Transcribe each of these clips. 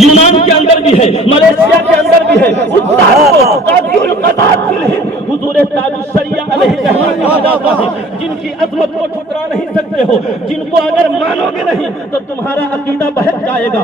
یونان کے اندر بھی ہے، ملیشیا کے اندر بھی ہے، حضور تاج الشریعہ علیہ السلام کہا جاتا ہے، جن کی عظمت کو ٹھکرا نہیں سکتے ہو، جن کو اگر مانو گے نہیں تو تمہارا عقیدہ بہک جائے گا،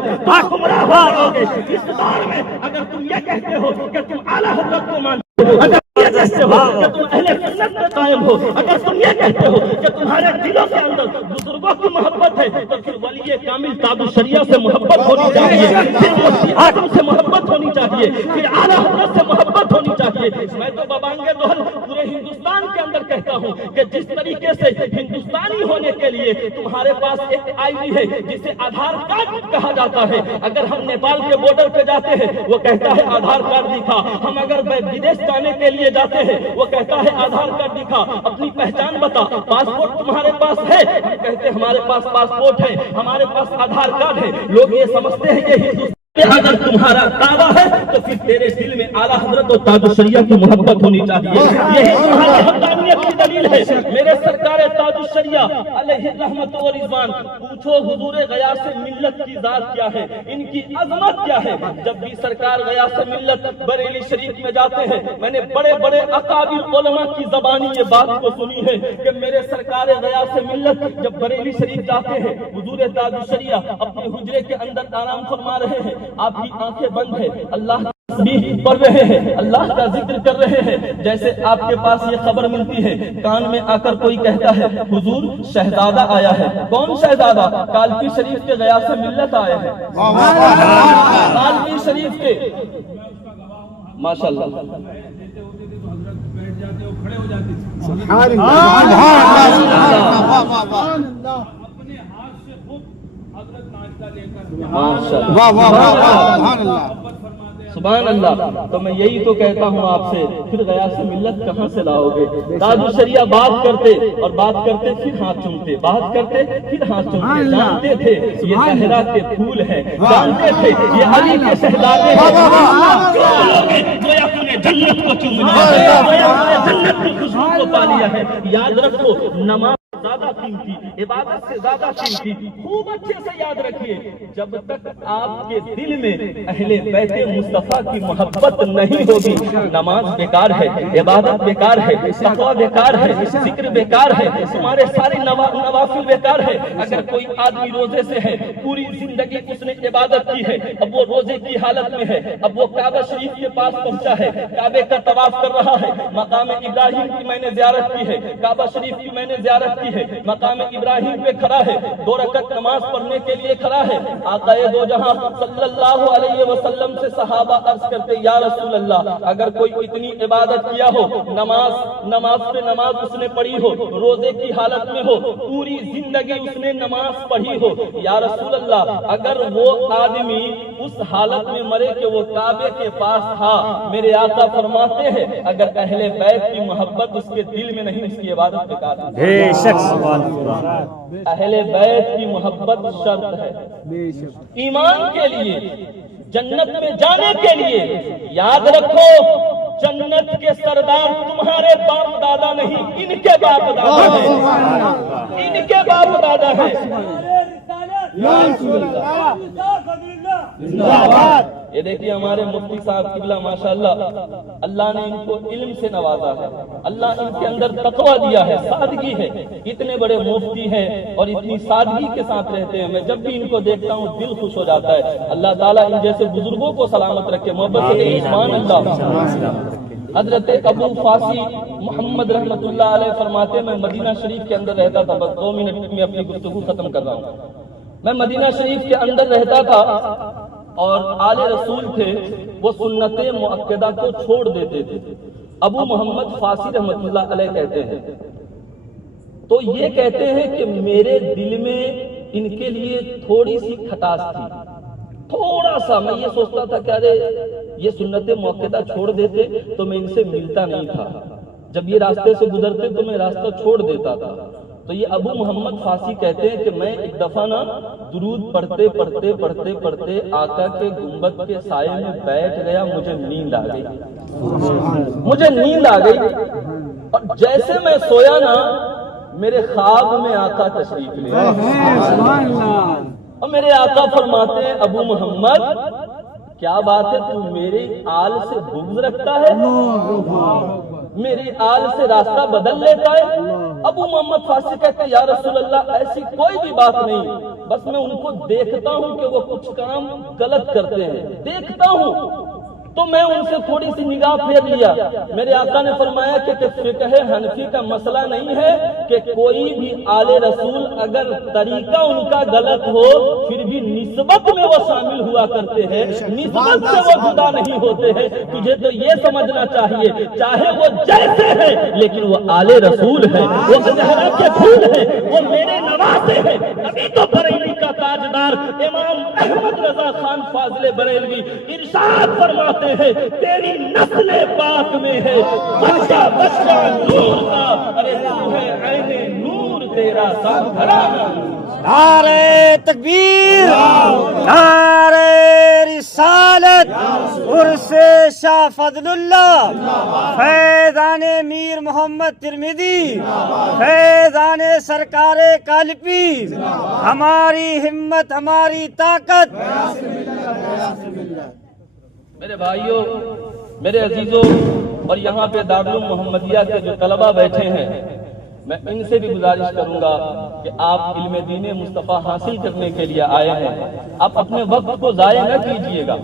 گمراہ ہو جاؤ گے۔ اس دور میں اگر تم یہ کہتے ہو کہ تم اعلیٰ حضرت کو مانتے ہو، اگر یہ کہتے ہو کہ تم اہل سنت میں قائم ہو، اگر تم یہ کہتے ہو کہ تمہارے دلوں کے اندر بزرگوں کی محبت ہے، تو پھر ولی کامل تاج الشریعہ سے محبت ہونی چاہیے، پھر مفتی اعظم سے محبت ہونی چاہیے، پھر اعلیٰ حضرت سے محبت ہونی چاہیے۔ میں تو ببانگ دہل پورے ہندوستان کے اندر کہتا ہوں کہ جس طریقے سے ہندوستانی ہونے کے لیے تمہارے پاس ایک آئی ڈی ہے جسے آدھار کارڈ کہا جاتا ہے، اگر ہم نیپال کے بارڈر پہ جاتے ہیں وہ کہتا ہے آدھار کارڈ دکھا، ہم اگر بدیش جانے کے لیے جاتے ہیں وہ کہتا ہے آدھار کارڈ دکھا، اپنی پہچان بتا، پاسپورٹ تمہارے پاس ہے، ہم کہتے ہیں ہمارے پاس پاسپورٹ ہے، ہمارے پاس آدھار کارڈ ہے۔ لوگ یہ سمجھتے ہیں یہ ہندوستان اگر تمہارا دعویٰ ہے تو پھر تیرے دل میں اعلیٰ حضرت اور تاج الشریعہ کی محبت ہونی چاہیے، یہی تمہاری حقانیت کی دلیل ہے۔ میرے سرکار تاج الشریعہ علیہ رحمت و رضوان، پوچھو حضور غیاث ملت کی ذات کیا ہے، ان کی عظمت کیا ہے۔ جب بھی سرکار غیاث ملت بریلی شریف میں جاتے ہیں، میں نے بڑے بڑے اکابر علماء کی زبانی یہ بات کو سنی ہے کہ میرے سرکار غیاث ملت جب بریلی شریف جاتے ہیں، حضور تاج الشریعہ اپنے حجرے کے اندر آرام فرما رہے ہیں، آپ کی آنکھیں بند ہیں، اللہ تسبیح پڑھ رہے ہیں، اللہ کا ذکر کر رہے ہیں، جیسے آپ کے پاس یہ خبر ملتی ہے، کان میں آ کر کوئی کہتا ہے حضور شہزادہ آیا ہے۔ کون شہزادہ؟ کالپی شریف کے غیاث ملت آئے ہیں، کالپی شریف کے، ماشاءاللہ۔ سبحان اللہ۔ تو میں یہی تو کہتا ہوں آپ سے، پھر غیاث ملت کہاں سے لاؤ گے؟ تاج الشریعہ بات کرتے اور بات کرتے پھر ہاتھ چومتے، بات کرتے پھر ہاتھ چومتے، جانتے تھے یہ زہرا کے پھول ہیں، جانتے تھے یہ علی کے شہزادے ہیں، جنت کو چومنا ہے، جنت کی خوشبو کو پا لیا ہے۔ یاد رکھو، نماز زیادہ قیمتی، عبادت سے زیادہ قیمتی، خوب اچھے سے یاد رکھیے، جب تک آپ کے دل میں اہل بیت مصطفیٰ کی محبت نہیں ہوگی، نماز بیکار ہے، عبادت بیکار ہے، تقویٰ بیکار ہے، ذکر بیکار ہے، تمہارے سارے نوافل بیکار ہے۔ اگر کوئی آدمی روزے سے ہے، پوری زندگی اس نے عبادت کی ہے، اب وہ روزے کی حالت میں ہے، اب وہ کعبہ شریف کے پاس پہنچا ہے، کعبے کا طواف کر رہا ہے، مقام ابراہیم کی میں نے زیارت کی ہے، کعبہ شریف کی میں نے زیارت کی ہے، مقام ابراہیم پہ کھڑا ہے، 2 رکعت نماز پڑھنے کے لیے کھڑا ہے، آقا دو جہاں صلی اللہ علیہ وسلم سے صحابہ عرض کرتے یا رسول اللہ، اگر کوئی اتنی عبادت کیا ہو، نماز پہ نماز اس نے پڑھی ہو، روزے کی حالت میں ہو، پوری زندگی اس نے نماز پڑھی ہو، یا رسول اللہ اگر وہ آدمی اس حالت میں مرے کہ وہ کعبے کے پاس تھا، میرے آقا فرماتے ہیں اگر اہل بیت کی محبت اس کے دل میں نہیں، اس کی عبادت بیکار ہے۔ بے شک اہل بیت کی محبت شرط ہے ایمان کے لیے، جنت میں جانے کے لیے۔ یاد رکھو، جنت کے سردار تمہارے باپ دادا نہیں، ان کے باپ دادا ہیں، ان کے باپ دادا ہیں۔ یہ دیکھیے ہمارے مفتی صاحب قبلہ ماشاءاللہ، اللہ نے ان کو علم سے نوازا ہے، اللہ ان کے اندر تقویٰ دیا ہے، سادگی ہے، اتنے بڑے مفتی ہیں اور اتنی سادگی کے ساتھ رہتے ہیں، میں جب بھی ان کو دیکھتا ہوں دل خوش ہو جاتا ہے۔ اللہ تعالیٰ ان جیسے بزرگوں کو سلامت رکھے، محبت سے ایمان اللہ۔ حضرت ابو فاسی محمد رحمت اللہ علیہ فرماتے میں مدینہ شریف کے اندر رہتا تھا، بس 2 منٹ میں اپنی گفتگو ختم کر رہا ہوں۔ میں مدینہ شریف کے اندر رہتا تھا اور آل رسول تھے، وہ سنت مؤکدہ کو چھوڑ دیتے تھے۔ ابو محمد فاسی رحمت اللہ علیہ کہتے ہیں، تو یہ کہتے ہیں کہ میرے دل میں ان کے لیے تھوڑی سی کھٹاس تھی، تھوڑا سا۔ میں یہ سوچتا تھا کہ ارے یہ سنت مؤکدہ چھوڑ دیتے تو میں ان سے ملتا نہیں تھا، جب یہ راستے سے گزرتے تو میں راستہ چھوڑ دیتا تھا۔ تو یہ ابو محمد فاسی کہتے ہیں کہ میں ایک دفعہ نا درود پڑھتے پڑھتے آقا کے گنبد کے سائے میں بیٹھ گیا، مجھے نیند آ گئی، اور جیسے میں سویا نا میرے خواب میں آقا تشریف لے آئے، اور میرے آقا فرماتے ہیں ابو محمد کیا بات ہے، تو میرے آل سے بغض رکھتا ہے، میری آل سے راستہ بدل لیتا ہے؟ ابو محمد فارسی کہتے یا رسول اللہ ایسی کوئی بھی بات نہیں، بس میں ان کو دیکھتا ہوں کہ وہ کچھ کام غلط کرتے ہیں، دیکھتا ہوں تو میں ان سے تھوڑی سی نگاہ پھیر لیا۔ میرے آقا نے فرمایا کہ فقہ حنفی کا مسئلہ نہیں ہے کہ کوئی بھی آل رسول اگر طریقہ ان کا غلط ہو پھر بھی نسبت میں وہ شامل ہوا کرتے ہیں، نسبت سے وہ جدا نہیں ہوتے ہیں۔ تجھے تو یہ سمجھنا چاہیے چاہے وہ جیسے ہے لیکن وہ آل رسول ہے، وہ زہرا کے پھول ہے، وہ میرے نواسے ہیں۔ ابھی تو بریلی کا تاجدار امام احمد رضا خان فاضل بریلوی ارشاد فرماتے ہیں تیری نسل پاک میں ہے بچہ بچہ نور کا، ارے تو ہے عین نور تیرا سامھرا۔ نعرہ تکبیر، نعرہ رسالت، عرس شاہ فضل اللہ، فیضان میر محمد ترمذی، فیضان سرکار کالپی، ہماری ہمت ہماری طاقت۔ میرے بھائیوں، میرے عزیزوں، اور یہاں پہ دارالعلوم محمدیہ کے جو طلبہ بیٹھے ہیں، میں ان سے بھی گزارش کروں گا کہ آپ علم دین مصطفیٰ حاصل کرنے کے لیے آئے ہیں، آپ اپنے وقت کو ضائع نہ کیجیے گا،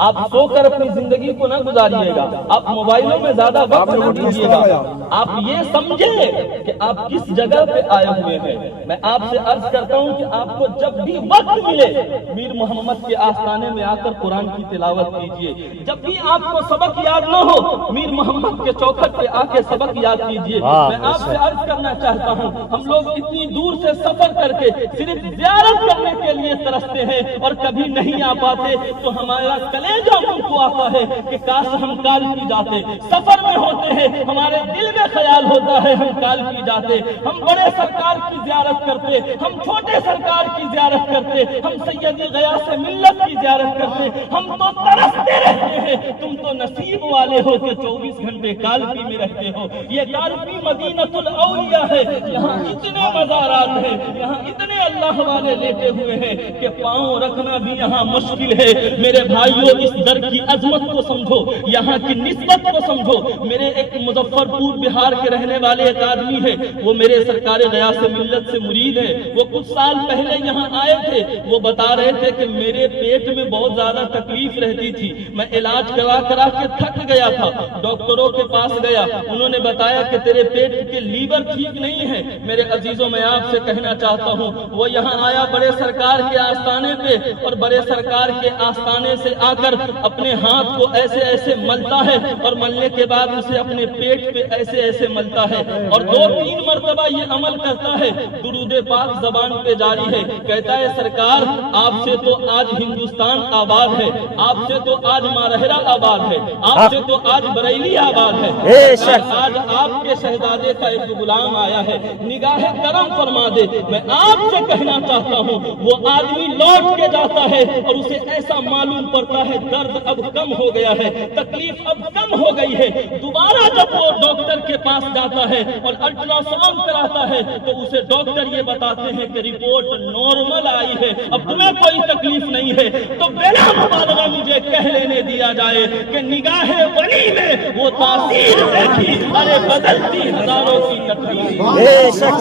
آپ سو کر اپنی زندگی کو نہ گزاریے گا، آپ موبائلوں میں زیادہ وقت نہ دیجیے گا، آپ یہ سمجھیں کہ آپ کس جگہ پہ آئے ہوئے ہیں۔ میں آپ سے عرض کرتا ہوں کہ آپ کو جب بھی وقت ملے میر محمد کے آستانے میں آ کر قرآن کی تلاوت کیجیے، جب بھی آپ کو سبق یاد نہ ہو میر محمد کے چوکھٹ پہ آ کے سبق یاد کیجیے۔ میں آپ سے عرض کرنا چاہتا ہوں، ہم لوگ اتنی دور سے سفر کر کے صرف زیارت کرنے کے لیے ترستے ہیں اور کبھی نہیں آ پاتے، تو ہمارا کلیجہ ان کو آتا ہے کہ کاش ہم کال کی جاتے۔ سفر میں ہوتے ہیں ہمارے دل میں خیال ہوتا ہے ہم کال کی جاتے، ہم بڑے سرکار کی زیارت کرتے، ہم چھوٹے سرکار کی زیارت کرتے، ہم سیدی غیاث ملت کی زیارت کرتے، ہم تو ترستے رہتے ہیں، تم تو نصیب والے ہو کہ 24 گھنٹے کالپی میں رہتے ہو۔ یہ کالپی مدینۃ الاولیاء ہے، یہاں اتنے مزارات ہیں، یہاں اتنے اللہ والے لیٹے ہوئے ہیں کہ پاؤں رکھنا بھی یہاں مشکل ہے۔ میرے بھائیوں، اس در کی عظمت کو سمجھو، یہاں کی نسبت کو سمجھو۔ میرے ایک مظفر پور بہار کے رہنے والے ایک آدمی ہے، وہ میرے سرکار غیاث ملت سے مرید ہے، وہ کچھ سال پہلے یہاں آئے تھے، وہ بتا رہے تھے کہ میرے پیٹ میں بہت زیادہ تکلیف رہتی تھی، میں علاج کرا کے تھک گیا تھا، ڈاکٹروں کے پاس گیا، انہوں نے بتایا کہ تیرے پیٹ کے لیور ٹھیک نہیں ہے۔ میرے عزیزوں، میں آپ سے کہنا چاہتا ہوں، وہ یہاں آیا بڑے سرکار کے آستانے پہ، اور بڑے سرکار کے آستانے سے آ کر اپنے ہاتھ کو ایسے ایسے ملتا ہے، اور ملنے کے بعد اسے اپنے پیٹ پہ ایسے ایسے ملتا ہے، اور 2-3 مرتبہ یہ عمل کرتا ہے، درود پاک زبان پہ جاری ہے، کہتا ہے سرکار آپ سے تو آج ہندوستان آباد ہے، آپ سے تو آج مارہرا آباد ہے، آپ سے تو آج بریلی آباد ہے، آج آپ کے شہزادے کا ایک غلام آیا ہے، نگاہ کرم فرما دے۔ میں آپ سے کہنا چاہتا ہوں، وہ آدمی لوٹ کے جاتا ہے اور اسے ایسا معلوم پڑتا ہے درد اب کم ہو گیا ہے، تکلیف اب کم ہو گئی ہے۔ دوبارہ جب وہ ڈاکٹر کے پاس جاتا ہے اور الٹرا ساؤنڈ کراتا ہے تو اسے ڈاکٹر یہ بتاتے ہیں کہ رپورٹ نارمل آئی ہے، اب تمہیں کوئی تکلیف نہیں ہے۔ تو بلا مبالغہ مجھے کہہ لینے دیا جائے کہ نگاہ ولی میں وہ تاثیر دیکھی، ارے بدلتی ہزاروں کی تقدیر۔ بے شک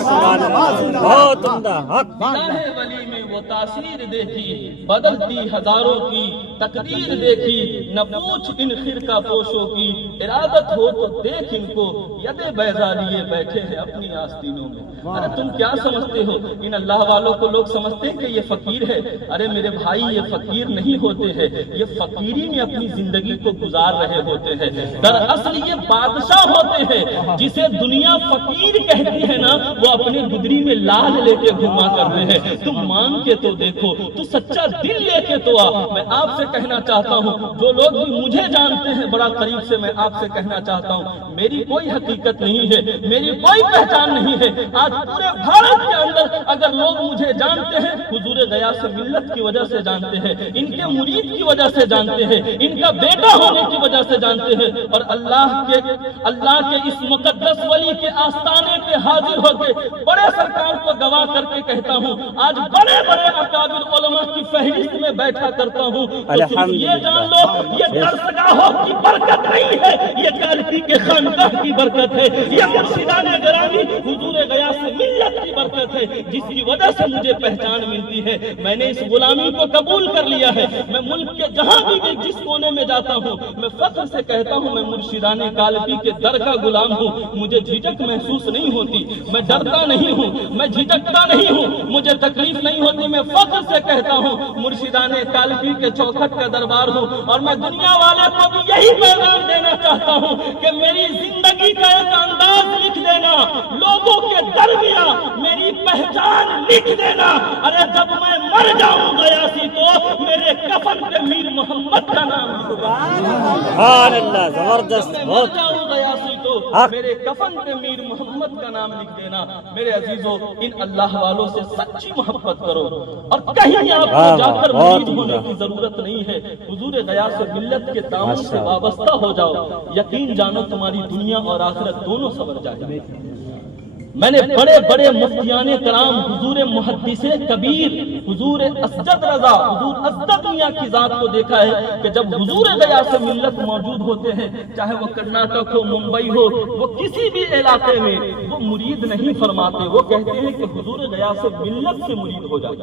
بہت عمدہ حق۔ نگاہ ولی میں وہ تاثیر دیکھی، بدلتی ہزاروں کی تقدیر دیکھی، نہ پوچھ ان خرقہ پوشوں کی، ارادت ہو تو دیکھ ان کو، ید بیضا لیے بیٹھے ہیں اپنی آستینوں میں۔ ارے تم کیا سمجھتے ہو؟ ان اللہ والوں کو لوگ سمجھتے ہیں کہ یہ فقیر ہے۔ ارے میرے بھائی، یہ فقیر نہیں ہوتے ہیں، یہ فقیری میں اپنی زندگی کو گزار رہے ہوتے ہیں۔ دراصل یہ بادشاہ ہوتے ہیں، جسے دنیا فقیر کہتی ہے نا، وہ اپنے گدری میں لال لے کے گھوما کرتے ہیں۔ تم مانگ کے تو دیکھو، تو سچا دل لے کے تو آ۔ میں آپ سے کہنا چاہتا ہوں، جو لوگ بھی مجھے جانتے ہیں بڑا قریب سے، میں آپ سے کہنا چاہتا ہوں، میری کوئی حقیقت نہیں ہے، میری کوئی پہچان نہیں ہے۔ آج پورے بھارت کے اندر اگر لوگ مجھے جانتے ہیں، حضور غیاث ملت کی وجہ سے جانتے ہیں، ان کے مرید کی وجہ سے جانتے ہیں، ان کا بیٹا ہونے کی وجہ سے جانتے ہیں، اور اللہ کے اس مقدس ولی کے آستانے پہ حاضر ہو کے بڑے سرکار کو گواہ کر کے کہتا ہوں، آج بڑے بڑے اکابر علماء کی فہرست میں بیٹھا کرتا ہوں، تو صرف یہ جان لو یہ درسگاہوں کی برکت نہیں ہے، یہ کالکی کے خانقاہ کی برکت ہے، یہ مرشدان گرامی حضور غیاث ملت کی برکت ہے، جس کی وجہ سے مجھے پہچان ملتی ہے۔ میں نے اس غلامی کو قبول کر لیا ہے۔ میں ملک کے جہاں بھی جس کونے میں جاتا ہوں میں فخر سے کہتا ہوں میں مرشدان کالکی کے در کا غلام ہوں۔ مجھے جھجک محسوس نہیں ہوتی، میں ڈرتا نہیں ہوں، میں جھجکتا نہیں ہوں، مجھے تکلیف نہیں ہوتی۔ میں فخر سے کہتا ہوں مرشدان کالکی کے چوکھٹ کا دربار ہوں، اور میں دنیا والے کو بھی یہی پیغام دینا چاہتا ہوں کہ میری زندگی کا ایک انداز لکھ دینا، لوگوں کے درمیان میری پہچان لکھ دینا۔ ارے جب میں مر جاؤں غیاثی تو میرے کفن پہ میر محمد کا نام لکھو۔ سبحان اللہ، زبردست، مر بہت جاؤں غیاثی تو میرے کفن پہ میر محمد کا نام لکھ دینا۔ میرے عزیزوں، ان اللہ والوں سے سچی محبت کرو، اور کہیں آپ کو جا کر مرید ہونے کی ضرورت نہیں ہے۔ حضور غیاث ملت کے دامن سے وابستہ ہو جاؤ، یقین جانو تمہاری دنیا اور آخرت دونوں سنور جائے گی۔ میں نے بڑے بڑے مفتیان کرام، حضور محدث کبیر، حضور اسجد رضا، حضور اسجد میاں کی ذات کو دیکھا ہے کہ جب حضور غیاث ملت موجود ہوتے ہیں، چاہے وہ کرناٹک ہو، ممبئی ہو، وہ کسی بھی علاقے میں، وہ مرید نہیں فرماتے، وہ کہتے ہیں کہ حضور غیاث ملت سے مرید ہو جائے۔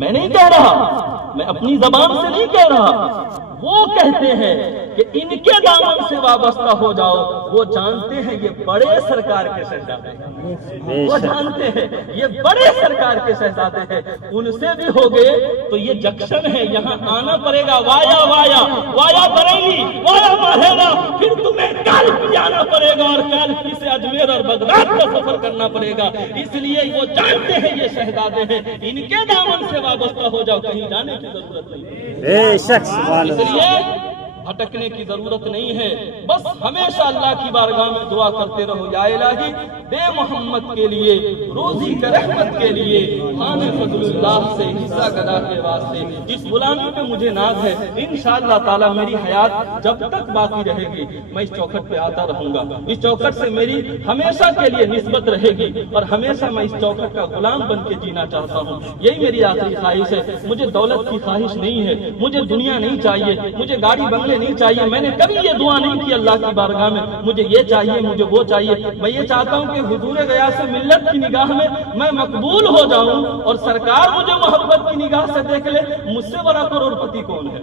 میں نہیں کہہ رہا، میں اپنی زبان سے نہیں کہہ رہا، وہ کہتے ہیں کہ ان کے دامن سے وابستہ ہو جاؤ۔ وہ جانتے ہیں یہ بڑے سرکار کے شہزادے ہیں، وہ جانتے ہیں یہ بڑے سرکار کے شہزادے ہیں، ان سے بھی ہو گئے تو یہ جنکشن ہے، یہاں آنا پڑے گا، وایا وایا وایا بریلی، وایا ماہیرہ، پھر تمہیں کالکی جانا پڑے گا، اور کالکی سے اجمیر اور بغداد کا سفر کرنا پڑے گا۔ اس لیے وہ جانتے ہیں یہ شہزادے ہیں، ان کے دامن سے وابستہ ہو جاؤ، کہیں جانے کی ضرورت نہیں۔ بے شک، سبحان اس اللہ۔ لیے بھٹکنے کی ضرورت نہیں ہے، بس ہمیشہ اللہ کی بارگاہ میں دعا کرتے رہو، یا الہی دے محمد کے لیے، روزی کے رحمت کے لیے، خان فضل اللہ سے حصہ گدا کے واسطے۔ اس غلامی پہ مجھے ناز ہے، انشاءاللہ تعالی میری حیات جب تک باقی رہے گی میں اس چوکھٹ پہ آتا رہوں گا، اس چوکھٹ سے میری ہمیشہ کے لیے نسبت رہے گی، اور ہمیشہ میں اس چوکھٹ کا غلام بن کے جینا چاہتا ہوں۔ یہی میری آخری خواہش ہے۔ مجھے دولت کی خواہش نہیں ہے، مجھے دنیا نہیں چاہیے، مجھے گاڑی بنگلے نہیں چاہیے۔ میں نے کبھی یہ دعا نہیں کی اللہ کی بارگاہ میں مجھے یہ چاہیے، مجھے وہ چاہیے۔ میں یہ چاہتا ہوں کہ حضور غیاث ملت کی نگاہ میں مقبول ہو جاؤں، اور سرکار مجھے محبت کی نگاہ سے دیکھ لے۔ مجھ سے بڑا کروڑ پتی کون ہے؟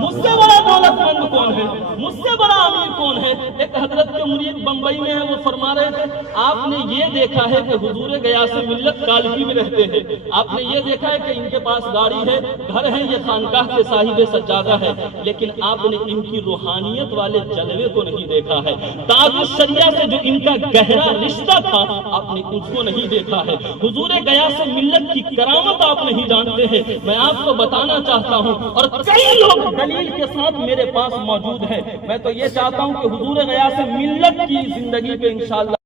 مجھ سے بڑا دولت مند کون ہے؟ مجھ سے بڑا امیر کون ہے؟ ایک حضرت کے مرید بمبئی میں ہے، وہ فرما رہے تھے آپ نے یہ دیکھا ہے کہ حضور غیاث ملت کالکی میں رہتے ہیں، آپ نے یہ دیکھا ہے کہ ان کے پاس گاڑی ہے، گھر ہے، یہ خانقاہ کے صاحب سجادہ ہے، لیکن آپ نے ان کی روحانیت والے جلوے کو نہیں دیکھا ہے۔ تاج الشریعہ سے جو ان کا گہرا رشتہ تھا آپ نے اس کو نہیں دیکھا ہے۔ حضور غیاث ملت کی کرامت آپ نہیں جانتے ہیں۔ میں آپ کو بتانا چاہتا ہوں، اور کئی لوگ دلیل کے ساتھ میرے پاس موجود ہیں۔ میں تو یہ چاہتا ہوں کہ حضور غیاث ملت کی زندگی پہ انشاءاللہ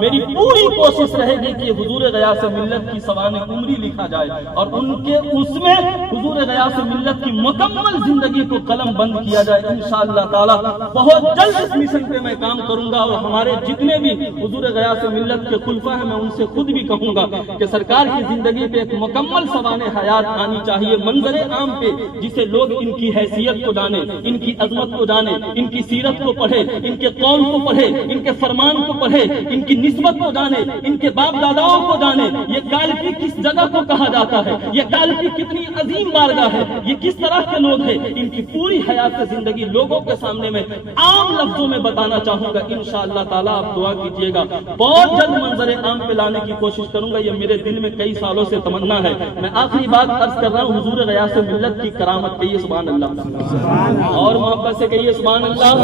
میری پوری کوشش رہے گی کہ حضور غیاث ملت کی سوانح عمری لکھا جائے، اور ان کے اس میں حضور غیاث ملت کی مکمل زندگی کو قلم بند کیا جائے انشاءاللہ تعالی۔ بہت جلد اس مشن پہ میں کام کروں گا، اور ہمارے جتنے بھی حضور غیاث ملت کے خلفاء ہیں میں ان سے خود بھی کہوں گا کہ سرکار کی زندگی پہ ایک مکمل سوانح حیات آنی چاہیے، منظر عام پہ، جسے لوگ ان کی حیثیت کو جانے، ان کی عظمت کو جانے، ان کی سیرت کو پڑھے، ان کے قول کو پڑھے، ان کے فرمان کو پڑھے، ان کی نسبت کو جانے، ان کے باپ داداؤں کو جانے، یہ کالکی کس جگہ کو کہا جاتا ہے، یہ کالکی کتنی عظیم بارگاہ ہے، یہ کس طرح کے لوگ ہیں، ان کی پوری حیات زندگی لوگوں کے سامنے میں عام لفظوں میں بتانا چاہوں گا انشاءاللہ تعالیٰ۔ آپ دعا کیجئے گا، بہت جلد منظر عام پہ لانے کی کوشش کروں گا، یہ میرے دل میں کئی سالوں سے تمنا ہے۔ میں آخری بات عرض کر رہا ہوں، حضور غیاث ملت کی کرامت کہیے سبحان اللہ، اور محبت سے کہیے سبحان اللہ۔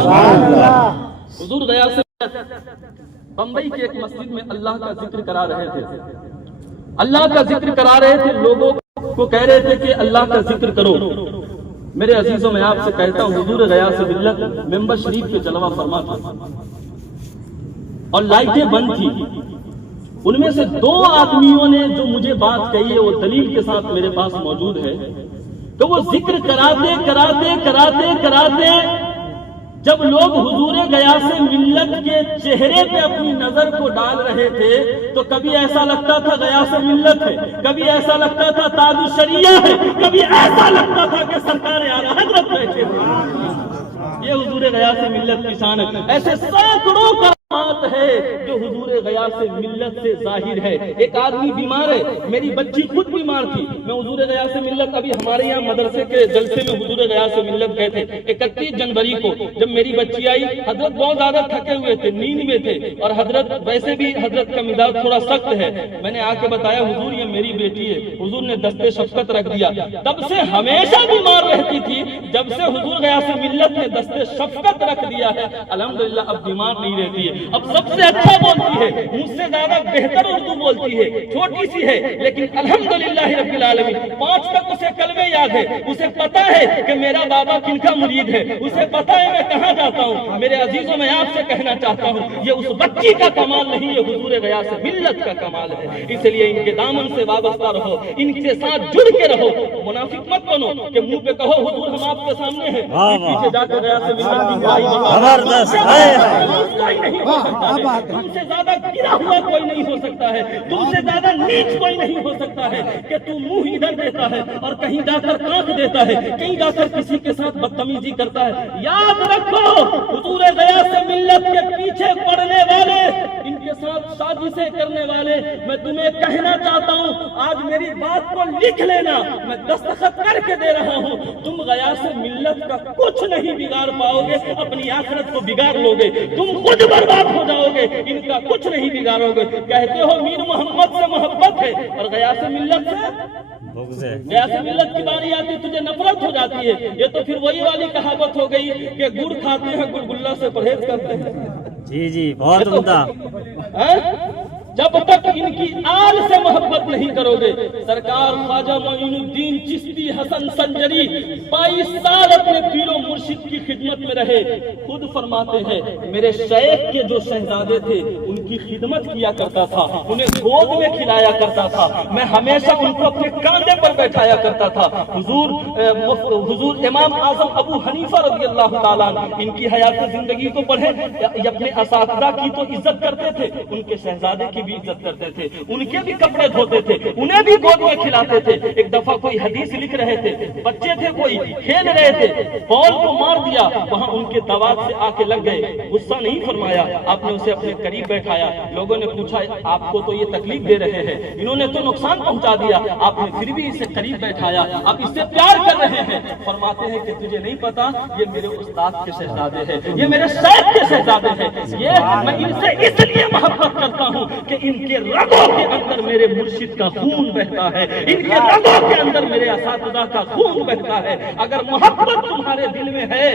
حضور غیاث بمبئی کی ایک مسجد میں اللہ کا ذکر کرا رہے تھے، اللہ کا ذکر کرا رہے تھے، لوگوں کو کہہ رہے تھے کہ اللہ کا ذکر کرو۔ میرے عزیزوں میں آپ سے کہتا ہوں حضور غیاث ملت ممبر شریف پہ جلوہ فرما تھا، اور لائٹیں بند تھی۔ ان میں سے دو آدمیوں نے جو مجھے بات کہی ہے وہ دلیل کے ساتھ میرے پاس موجود ہے، تو وہ ذکر کراتے کراتے کراتے کراتے جب لوگ حضور غیاث ملت کے چہرے پہ اپنی نظر کو ڈال رہے تھے تو کبھی ایسا لگتا تھا غیاث ملت ہے، کبھی ایسا لگتا تھا تاج الشریعہ ہے، کبھی ایسا لگتا تھا کہ سرکار اعلیٰ حضرت بیٹھے ہوئے۔ یہ حضور غیاث ملت کی شان ہے۔ ایسے سینکڑوں کرامات ہے جو حضور غیاث ملت سے ظاہر ہے۔ ایک آدمی بیمار ہے، میری بچی خود بیمار تھی، میں حضور غیاث ملت، ابھی ہمارے یہاں مدرسے کے جلسے میں حضور غیاث ملت گئے تھے 31 جنوری کو، جب میری بچی آئی، حضرت بہت زیادہ تھکے ہوئے تھے، نیند میں تھے، اور حضرت ویسے بھی حضرت کا مزاج تھوڑا سخت ہے۔ میں نے آ کے بتایا حضور یہ میری بیٹی ہے، حضور نے دستے شفقت رکھ دیا۔ تب سے ہمیشہ بیمار رہتی تھی، جب سے حضور غیاث ملت نے دستے شفقت رکھ دیا ہے الحمدللہ اب بیمار نہیں رہتی ہے، اب سب سے اچھا بولتی ہے، مجھ سے زیادہ بہتر اردو بولتی ہے، چھوٹی سی ہے لیکن الحمدللہ رب العالمین 5 تک اسے کلمے یاد ہے، اسے پتا ہے کہ میرا بابا کن کا مرید ہے، اسے پتا ہے میں کہاں جاتا ہوں۔ میرے عزیزوں میں آپ سے کہنا چاہتا ہوں یہ اس بچی کا کمال نہیں، یہ حضور غیاث ملت کا کمال ہے۔ اس لیے ان کے دامن سے وابستہ رہو، ان کے ساتھ جڑ کے رہو، منافق مت بنو کہ منہ پہ کہو حضور ہم آپ کے سامنے ہیں، پیچھے جا کر غیاث ملت کی برائی زبردست کوئی نہیں ہو سکتا ہے، تم سے زیادہ گرا ہوا کوئی نہیں ہو سکتا ہے، تم سے زیادہ نیچ کوئی نہیں ہو سکتا ہے کہ تم منہ ادھر دیتا ہے اور کہیں جا کر آنکھ دیتا ہے، کہیں جا کر کسی کے ساتھ بدتمیزی کرتا ہے۔ یاد رکھو حضور غیاث ملت کے پیچھے پڑنے والے، ان کے ساتھ سازشیں کرنے والے، میں تمہیں کہنا چاہتا ہوں آج میری بات کو لکھ لینا، میں دستخط کر کے دے رہا ہوں، تم غیاث ملت کا کچھ نہیں بگاڑ پاؤ گے، اپنی آخرت کو بگاڑ لو گے، تم خود برباد ہو جاؤ گے، ان کا کچھ نہیں بگاڑو گے۔ کہتے ہو میر محمد سے محبت ہے اور غیاث ملت سے غیاث ملت کی باری آتی تجھے نفرت ہو جاتی ہے۔ یہ تو پھر وہی والی کہاوت ہو گئی کہ گڑ کھاتے ہیں گلگلہ سے پرہیز کرتے ہیں۔ جی بہت عمدہ۔ جب تک ان کی آل سے محبت نہیں کرو گے، سرکار خواجہ معین الدین چشتی حسن سنجری 22 سال اپنے پیر و مرشد کی خدمت میں رہے، خود فرماتے ہیں میرے شیخ کے جو شہزادے تھے ان کی خدمت کیا کرتا تھا، انہیں گود میں کھلایا کرتا تھا، میں ہمیشہ ان کو اپنے کاندھے پر بیٹھایا کرتا تھا۔ حضور امام اعظم ابو حنیفہ رضی اللہ تعالیٰ ان کی حیات زندگی کو پڑھیں، اپنے اساتذہ کی تو عزت کرتے تھے، ان کے شہزادے کی بھی عزت کرتے تھے، ان کے بھی کپڑے دھوتے تھے، انہیں بھی گود میں کھلاتے تھے۔ ایک دفعہ کوئی حدیث لکھ رہے تھے، بچے تھے کوئی کھیل رہے تھے، بال کو مار دیا، وہاں ان کے دوات سے آ کے لگ گئے، غصہ نہیں فرمایا، آپ نے اسے اپنے قریب بیٹھایا، لوگوں نے پوچھا آپ کو تو یہ تکلیف دے رہے ہیں، انہوں نے تو نقصان پہنچا دیا، آپ نے پھر بھی اسے قریب بیٹھایا، آپ اس سے پیار کر رہے ہیں۔ فرماتے ہیں کہ تجھے نہیں پتا یہ میرے استاد کے شہزادے ہیں، یہ میرے شیخ کے شہزادے ہیں، یہ میں ان سے اس لیے محبت کرتا ہوں کہ ان کے رگوں کے اندر میرے مرشد کا خون بہتا ہے، ان کے رگوں کے اندر میرے اساتذہ کا خون بہتا ہے۔ اگر محبت تمہارے دل میں ہے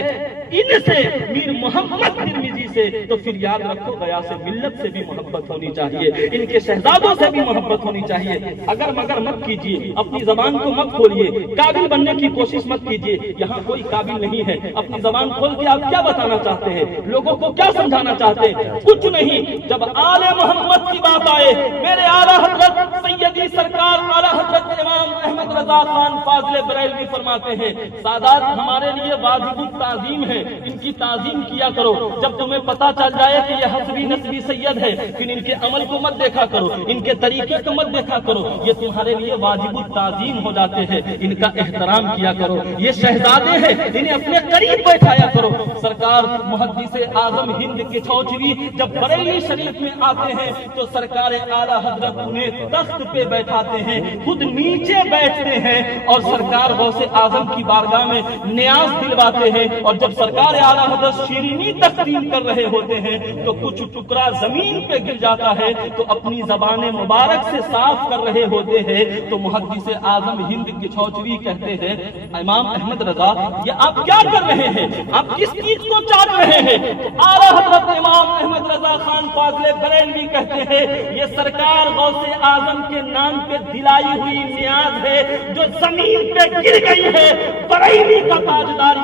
ان سے، میر محمد ترمذی سے، تو پھر یاد رکھو غیاث ملت سے بھی محبت ہونی چاہیے، ان کے شہزادوں سے بھی محبت ہونی چاہیے۔ اگر مگر مت کیجیے، اپنی زبان کو مت کھولیے، قابل بننے کی کوشش مت کیجیے، یہاں کوئی قابل نہیں ہے۔ اپنی زبان کھول کے آپ کیا بتانا چاہتے ہیں، لوگوں کو کیا سمجھانا چاہتے ہیں؟ کچھ نہیں۔ جب آل محمد کی بات آئے، میرے اعلیٰ حضرت سیدی سرکار اعلیٰ حضرت امام احمد رضا خان فاضل بریلوی فرماتے ہیں سادات ہمارے لیے واجب التعظیم ہے، ان کی تعظیم کیا کرو۔ جب تمہیں پتا چل جائے کہ یہ حسبی نسبی سید ہے، پھر ان کے عمل کو مت دیکھا کرو، ان کے طریقے کو مت دیکھا کرو، یہ تمہارے لیے واجب التعظیم ہو جاتے ہیں، ان کا احترام کیا کرو۔ یہ شہزادے ہیں، انہیں اپنے قریب بیٹھایا کرو۔ سرکار محدث اعظم ہند کے چوچوی جب بریلی شریف میں آتے ہیں تو سرکار اعلیٰ حضرت انہیں تخت پہ بیٹھاتے ہیں، خود نیچے بیٹھتے ہیں اور سرکار غوث اعظم کی بارگاہ میں نیاز دلواتے ہیں، اور جب سرکار اعلیٰ حضرت شیرینی تقسیم کر رہے ہوتے ہیں تو کچھ ٹکڑا زمین پہ گر جاتا ہے، تو اپنی زبان مبارک سے صاف کر رہے ہوتے ہیں، تو محدث اعظم ہند کے چوچوی کہتے ہیں امام احمد رضا یہ آپ کیا کر رہے ہیں، آپ کس چیز کو چاٹ رہے ہیں؟ تو اعلیٰ حضرت امام احمد رضا خان فاضل بریلوی کہتے ہیں یہ سرکار غوث اعظم کے نام پہ دلائی ہوئی نیاز ہے جو زمین پہ گر گئی ہے، بریلی کا تاجدار